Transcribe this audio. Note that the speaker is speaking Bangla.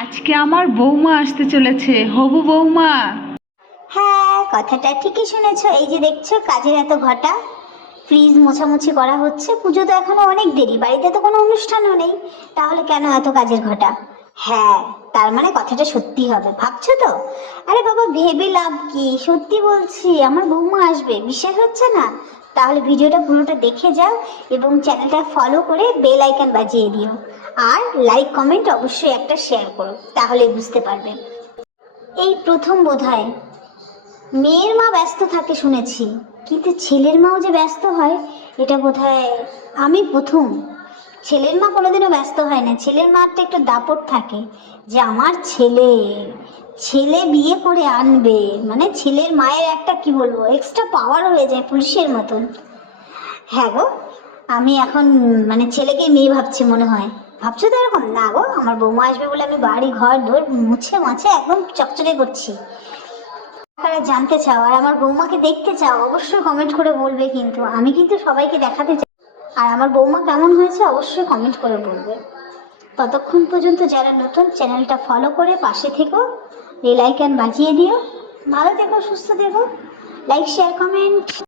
আজকে আমার বৌমা আসতে চলেছে, হবু বৌমা। হ্যাঁ, কথাটা ঠিকই শুনেছো। এই যে দেখছো কাজের এত ঘটা, ফ্রিজ মোছামুছি করা হচ্ছে। পুজো তো এখনো অনেক দেরি, বাড়িতে তো কোনো অনুষ্ঠানও নেই, তাহলে কেন এত কাজের ঘটা? হ্যাঁ, তার মানে কথাটা সত্যি হবে ভাবছো তো? আরে বাবা, ভেবে লাভ কি, সত্যি বলছি, আমার বৌমা আসবে। বিশ্বাস হচ্ছে না? তাহলে ভিডিওটা পুরোটা দেখে যাও এবং চ্যানেলটা ফলো করে বেল আইকন বাজিয়ে দিও। আর লাইক কমেন্ট অবশ্যই একটা শেয়ার করো, তাহলে বুঝতে পারবে। এই প্রথম বোধহয় মেয়ের মা ব্যস্ত থাকে শুনেছি, কিন্তু ছেলের মাও যে ব্যস্ত হয় এটা বোধহয় আমি প্রথম। ছেলের মা কোনোদিনও ব্যস্ত হয় না। ছেলের মার তো একটু দাপট থাকে যে আমার ছেলে ছেলে বিয়ে করে আনবে, মানে ছেলের মায়ের একটা কি বলবো এক্সট্রা পাওয়ার হয়ে যায়, পুলিশের মতন। হ্যাঁ গো, আমি এখন মানে ছেলেকে মেয়ে ভাবছি মনে হয়। ভাবছো তো এরকম? না গো, আমার বৌমা আসবে বলে আমি বাড়ি ঘর দোর মুছে মাছে একদম চকচকে করছি। যারা জানতে চাও আর আমার বৌমাকে দেখতে চাও অবশ্যই কমেন্ট করে বলবে, কিন্তু আমি কিন্তু সবাইকে দেখাতে চাই। আর আমার বৌমা কেমন হয়েছে অবশ্যই কমেন্ট করে বলবে। ততক্ষণ পর্যন্ত যারা নতুন, চ্যানেলটা ফলো করে পাশে থেকো, বেল আইকন বাজিয়ে দিও। ভালো থেকো, সুস্থ থেকো, লাইক শেয়ার কমেন্ট।